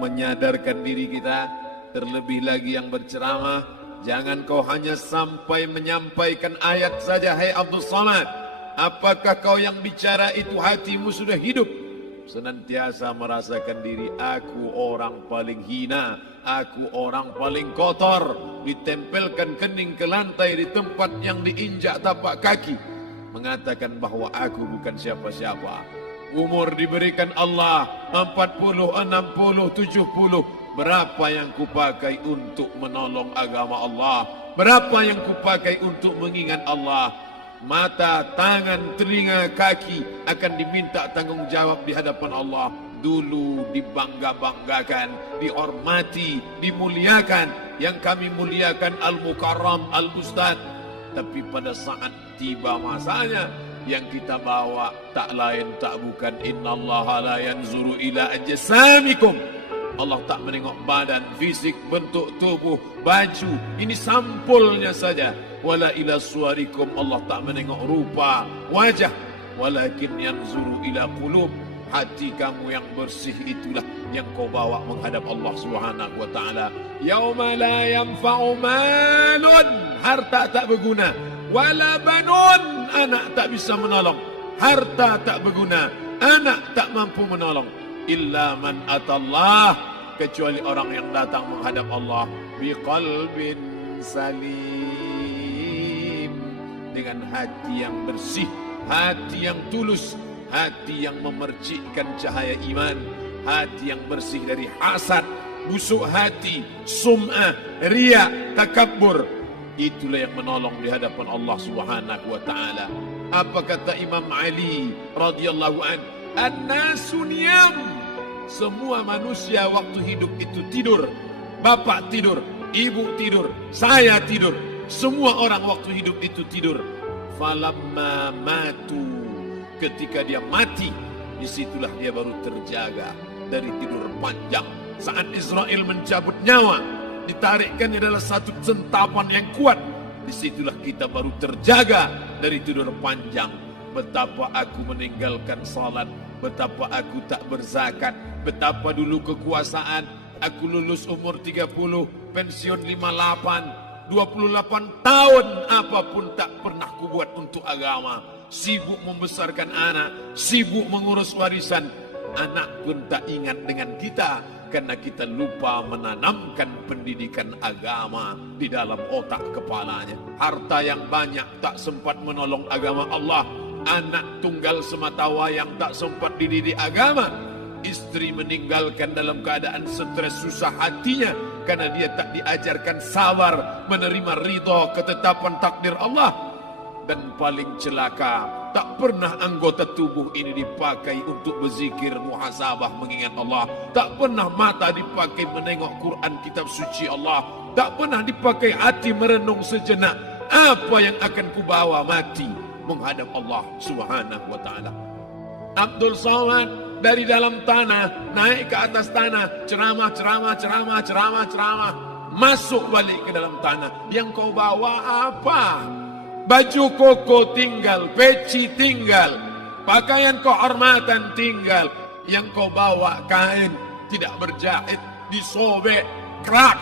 menyadarkan diri kita, terlebih lagi yang berceramah. Jangan kau hanya sampai menyampaikan ayat saja, hai Abdul Samad. Apakah kau yang bicara itu hatimu sudah hidup? Senantiasa merasakan diri, aku orang paling hina, aku orang paling kotor, ditempelkan kening ke lantai di tempat yang diinjak tapak kaki, mengatakan bahwa aku bukan siapa-siapa. Umur diberikan Allah 40, 60, 70. Berapa yang kupakai untuk menolong agama Allah? Berapa yang kupakai untuk mengingat Allah? Mata, tangan, telinga, kaki akan diminta tanggung jawab di hadapan Allah. Dulu dibangga-banggakan, dihormati, dimuliakan. Yang kami muliakan Al-Mukarram, Al-Ustadz. Tapi pada saat tiba masanya, yang kita bawa tak lain tak bukan innallaha la yanzuru ila ajsamikum. Allah tak menengok badan, fisik, bentuk tubuh, baju. Ini sampulnya saja. Wala ila suwarikum, Allah tak menengok rupa, wajah. Walakin yanzuru ila qulub. Hati kamu yang bersih itulah yang kau bawa menghadap Allah Subhanahu wa taala. Yauma la yanfa'u malun, harta tak berguna. Wala banun, anak tak bisa menolong. Harta tak berguna, anak tak mampu menolong. Illa man atallah, kecuali orang yang datang menghadap Allah biqalbin salim, dengan hati yang bersih, hati yang tulus, hati yang memercikkan cahaya iman, hati yang bersih dari hasad, busuk hati, sum'ah, riya, takabbur. Itulah yang menolong di hadapan Allah Subhanahu wa taala. Apa kata Imam Ali radhiyallahu an? An-nasu niyam. Semua manusia waktu hidup itu tidur. Bapak tidur, ibu tidur, saya tidur. Semua orang waktu hidup itu tidur. Falamma matu, ketika dia mati, disitulah dia baru terjaga dari tidur panjang. Saat Israel mencabut nyawa, ditarikkan adalah satu centapan yang kuat. Disitulah kita baru terjaga dari tidur panjang. Betapa aku meninggalkan salat, betapa aku tak berzakat, betapa dulu kekuasaan. Aku lulus umur 30, pensiun 58, 28 tahun, apapun tak pernah kubuat untuk agama. Sibuk membesarkan anak, sibuk mengurus warisan. Anak pun tak ingat dengan kita, karena kita lupa menanamkan pendidikan agama di dalam otak kepalanya. Harta yang banyak tak sempat menolong agama Allah. Anak tunggal semata wayang tak sempat dididik agama. Istri meninggalkan dalam keadaan stres susah hatinya, karena dia tak diajarkan sabar menerima ridha ketetapan takdir Allah. Dan paling celaka, tak pernah anggota tubuh ini dipakai untuk berzikir, muhasabah, mengingat Allah. Tak pernah mata dipakai menengok Quran, kitab suci Allah. Tak pernah dipakai hati merenung sejenak. Apa yang akan kubawa mati menghadap Allah Subhanahu wa ta'ala. Abdul Samad dari dalam tanah naik ke atas tanah, ceramah, masuk balik ke dalam tanah. Yang kau bawa apa? Baju koko tinggal, peci tinggal, pakaian kehormatan tinggal. Yang kau bawa kain tidak berjahit, disobek, kerak.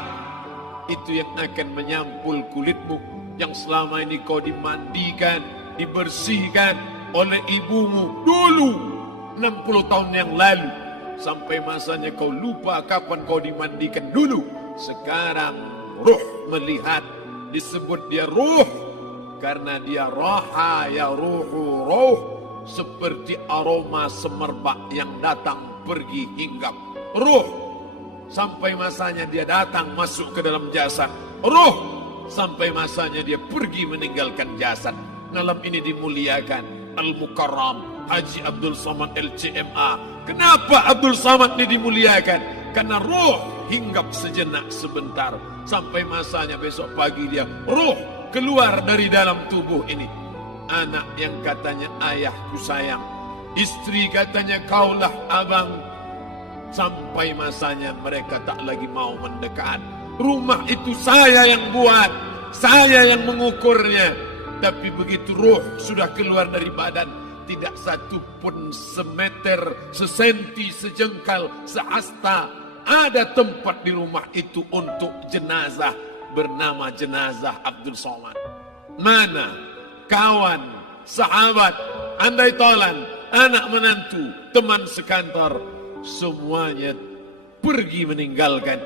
Itu yang akan menyampul kulitmu, yang selama ini kau dimandikan, dibersihkan oleh ibumu dulu 60 tahun yang lalu. Sampai masanya kau lupa kapan kau dimandikan dulu. Sekarang ruh melihat, disebut dia ruh karena dia raha ya ruhu ruh, seperti aroma semerbak yang datang pergi hinggap. Ruh sampai masanya dia datang masuk ke dalam jasad. Ruh sampai masanya dia pergi meninggalkan jasad. Malam ini dimuliakan Al-Mukarram Haji Abdul Samad LCMA. Kenapa Abdul Samad ini dimuliakan? Karena ruh hinggap sejenak sebentar, sampai masanya besok pagi dia ruh keluar dari dalam tubuh ini. Anak yang katanya ayahku sayang, istri katanya kaulah abang, sampai masanya mereka tak lagi mau mendekat. Rumah itu saya yang buat, saya yang mengukurnya. Tapi begitu ruh sudah keluar dari badan, tidak satu pun semeter, sesenti, sejengkal, sehasta ada tempat di rumah itu untuk jenazah bernama jenazah Abdul Somad. Mana kawan, sahabat, andai tolan, anak menantu, teman sekantor, semuanya pergi meninggalkan.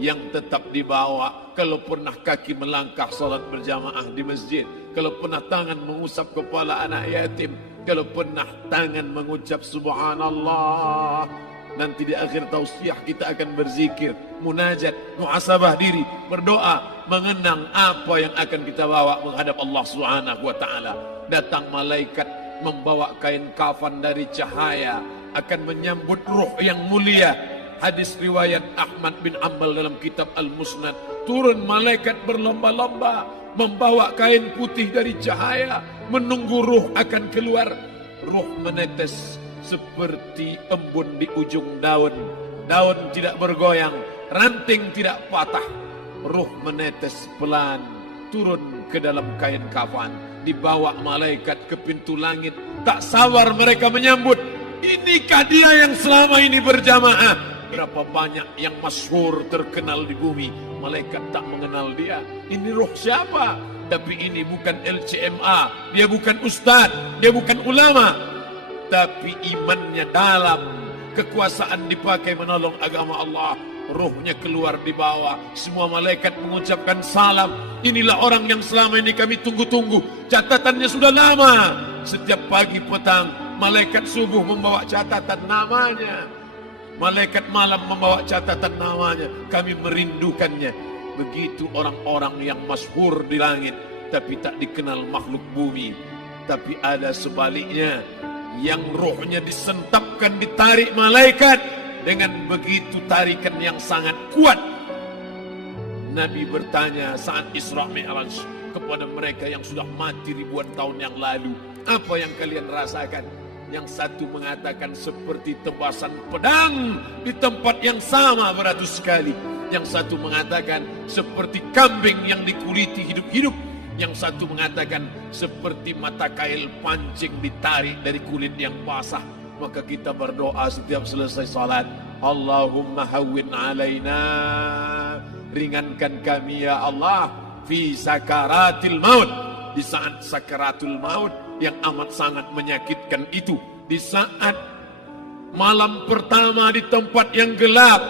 Yang tetap dibawa, kalau pernah kaki melangkah salat berjamaah di masjid, kalau pernah tangan mengusap kepala anak yatim, kalau pernah tangan mengucap subhanallah. Nanti di akhir tausiah kita akan berzikir, munajat, muhasabah diri, berdoa, mengenang apa yang akan kita bawa menghadap Allah Subhanahu wa taala. Datang malaikat membawa kain kafan dari cahaya, akan menyambut ruh yang mulia. Hadis riwayat Ahmad bin Ambal dalam kitab Al-Musnad, turun malaikat berlomba-lomba membawa kain putih dari cahaya, menunggu ruh akan keluar. Ruh menetes seperti embun di ujung daun. Daun tidak bergoyang, ranting tidak patah. Ruh menetes pelan turun ke dalam kain kafan, dibawa malaikat ke pintu langit. Tak sabar mereka menyambut. Inikah dia yang selama ini berjamaah? Berapa banyak yang masyhur terkenal di bumi, malaikat tak mengenal dia. Ini ruh siapa? Tapi ini bukan LCMA, dia bukan ustaz, dia bukan ulama, tapi imannya dalam, kekuasaan dipakai menolong agama Allah. Ruhnya keluar di bawah, semua malaikat mengucapkan salam. Inilah orang yang selama ini kami tunggu-tunggu, catatannya sudah lama. Setiap pagi petang, malaikat subuh membawa catatan namanya, malaikat malam membawa catatan namanya. Kami merindukannya. Begitu orang-orang yang masyhur di langit, tapi tak dikenal makhluk bumi. Tapi ada sebaliknya, yang rohnya disentapkan, ditarik malaikat dengan begitu tarikan yang sangat kuat. Nabi bertanya saat Isra Mi'raj kepada mereka yang sudah mati ribuan tahun yang lalu, apa yang kalian rasakan? Yang satu mengatakan seperti tebasan pedang di tempat yang sama beratus kali. Yang satu mengatakan seperti kambing yang dikuliti hidup-hidup. Yang satu mengatakan seperti mata kail pancing ditarik dari kulit yang basah. Maka kita berdoa setiap selesai salat, Allahumma hawwin alaina, ringankan kami ya Allah, fi sakaratil maut, di saat sakaratul maut yang amat sangat menyakitkan itu, di saat malam pertama di tempat yang gelap,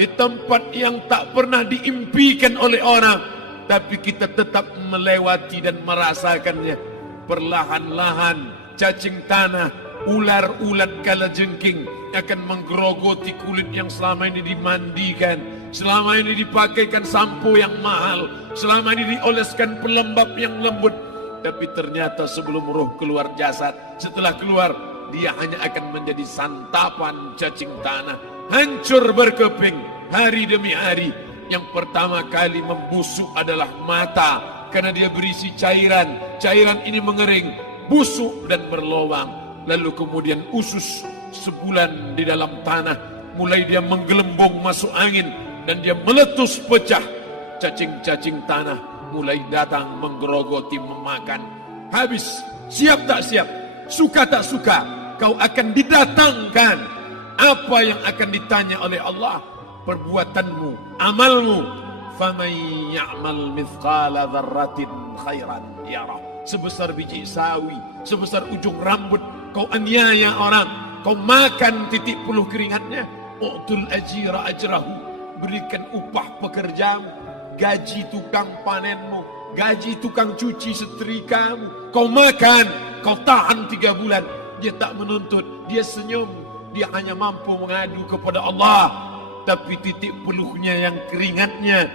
di tempat yang tak pernah diimpikan oleh orang, tapi kita tetap melewati dan merasakannya. Perlahan-lahan cacing tanah, ular-ulat kalajengking akan menggerogoti kulit yang selama ini dimandikan, selama ini dipakaikan sampo yang mahal, selama ini dioleskan pelembab yang lembut. Tapi ternyata sebelum roh keluar jasad, setelah keluar, dia hanya akan menjadi santapan cacing tanah, hancur berkeping hari demi hari. Yang pertama kali membusuk adalah mata, karena dia berisi cairan. Cairan ini mengering, busuk dan berlubang. Lalu kemudian usus sebulan di dalam tanah, mulai dia menggelembung masuk angin dan dia meletus pecah. Cacing-cacing tanah mulai datang menggerogoti, memakan. Habis, siap tak siap, suka tak suka, kau akan didatangkan. Apa yang akan ditanya oleh Allah? Perbuatanmu, amalmu. Faman ya'mal mithqala dzarratin khairan yarah. Sebesar biji sawi, sebesar ujung rambut, kau aniaya orang, kau makan titik puluh keringatnya. U'tul ajira ajrahu, berikan upah pekerjamu. Gaji tukang panenmu, gaji tukang cuci setrikamu, kau makan, kau tahan 3 bulan. Dia tak menuntut, dia senyum, dia hanya mampu mengadu kepada Allah. Tapi titik peluhnya yang keringatnya,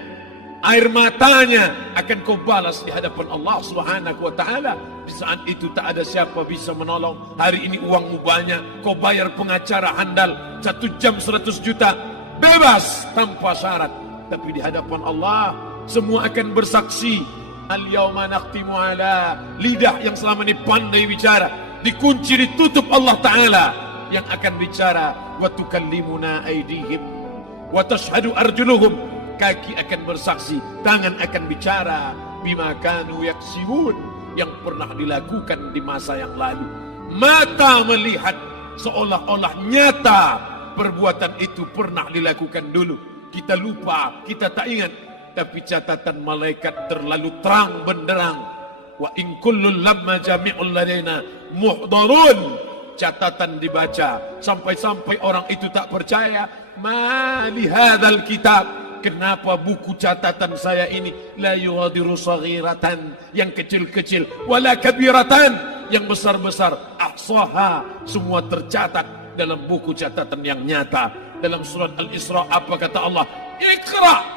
air matanya akan kau balas di hadapan Allah Subhanahu wa taala. Di saat itu tak ada siapa bisa menolong. Hari ini uangmu banyak, kau bayar pengacara handal 1 jam 100 juta, bebas tanpa syarat. Tapi di hadapan Allah semua akan bersaksi. Al-yawma nakhtimu ala, lidah yang selama ini pandai bicara dikunci, ditutup Allah Ta'ala yang akan bicara. Wa tukallimuna aydihim wa tashhadu arjuluhum, kaki akan bersaksi, tangan akan bicara. Bima kanu yaksibun, yang pernah dilakukan di masa yang lalu. Mata melihat seolah-olah nyata perbuatan itu pernah dilakukan dulu. Kita lupa, kita tak ingat. Tapi catatan malaikat terlalu terang benderang. Wa in kullun lamma jami'ul ladaina muhdarun. Catatan dibaca sampai-sampai orang itu tak percaya. Ma li hadzal kitab, kenapa buku catatan saya ini la yughadiru saghiratan, yang kecil-kecil, wala kabiratan, yang besar-besar, ahsaha, semua tercatat dalam buku catatan yang nyata. Dalam surat Al-Isra apa kata Allah? Iqra.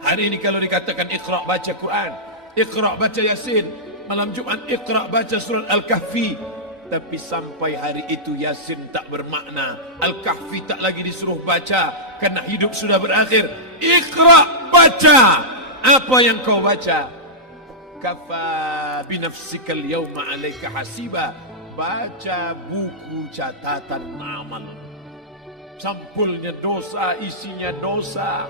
Hari ini kalau dikatakan Iqra baca Quran, Iqra baca Yasin, malam Jumat Iqra baca surat Al-Kahfi. Tapi sampai hari itu Yasin tak bermakna, Al-Kahfi tak lagi disuruh baca, karena hidup sudah berakhir. Iqra, baca. Apa yang kau baca? Kafa binafsikal yawma alaika hasiba. Baca buku catatan amal. Sampulnya dosa, isinya dosa.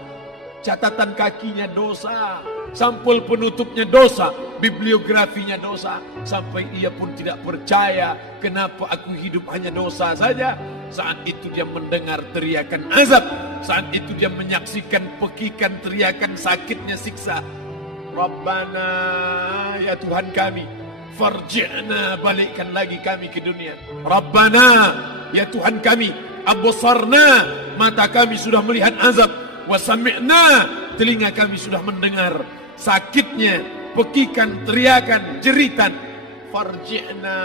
Catatan kakinya dosa, sampul penutupnya dosa, bibliografinya dosa. Sampai ia pun tidak percaya, kenapa aku hidup hanya dosa saja. Saat itu dia mendengar teriakan azab, saat itu dia menyaksikan pekikan teriakan sakitnya siksa. Rabbana, ya Tuhan kami, farji'na, balikkan lagi kami ke dunia. Rabbana, ya Tuhan kami, absarna, mata kami sudah melihat azab. Wasami'na, telinga kami sudah mendengar sakitnya, pekikan, teriakan, jeritan. Farji'na,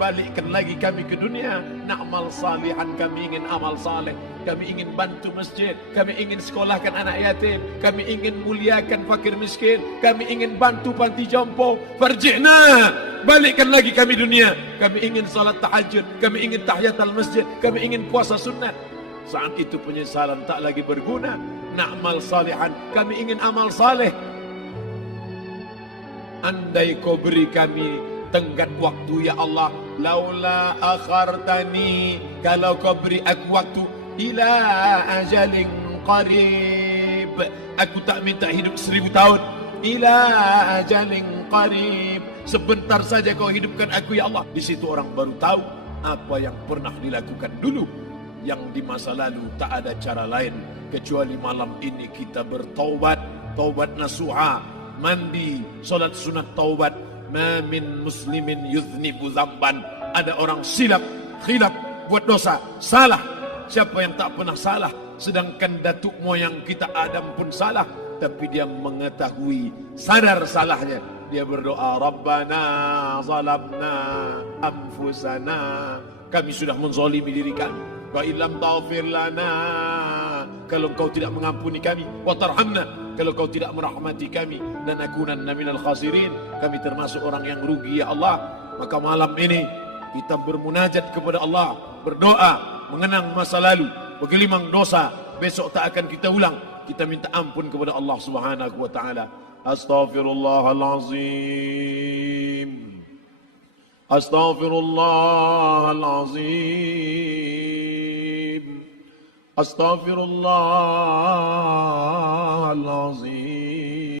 balikkan lagi kami ke dunia. Na'mal salihan, kami ingin amal saleh. Kami ingin bantu masjid, kami ingin sekolahkan anak yatim, kami ingin muliakan fakir miskin, kami ingin bantu panti jompo. Farji'na, balikkan lagi kami dunia. Kami ingin salat tahajud, kami ingin tahiyatul masjid, kami ingin puasa sunnah. Saat itu penyesalan tak lagi berguna. Na'mal salihan, kami ingin amal saleh. Andai kau beri kami tenggat waktu ya Allah, laula akhartani, kalau kau beri aku waktu, ila ajalin qarib, aku tak minta hidup 1000 tahun. Ila ajalin qarib, sebentar saja kau hidupkan aku ya Allah. Di situ orang baru tahu apa yang pernah dilakukan dulu, yang di masa lalu. Tak ada cara lain kecuali malam ini kita bertaubat, taubat nasuha, mandi, solat sunat taubat. Ma min muslimin yuznibu zamban, ada orang silap, khilaf, buat dosa, salah. Siapa yang tak pernah salah? Sedangkan datuk moyang kita Adam pun salah, tapi dia mengetahui, sadar salahnya. Dia berdoa, Rabbana zalamna anfusana, kami sudah menzalimi diri kami. Wa illam taghfir lana, kalau kau tidak mengampuni kami, wa tarhamna, kalau kau tidak merahmati kami, lanakunanna minal khasirin, kami termasuk orang yang rugi ya Allah. Maka malam ini kita bermunajat kepada Allah, berdoa, mengenang masa lalu, bergelimang dosa, besok tak akan kita ulang. Kita minta ampun kepada Allah Subhanahu wa taala. Astaghfirullahalazim. Astaghfirullahalazim. Astaghfirullahalazim.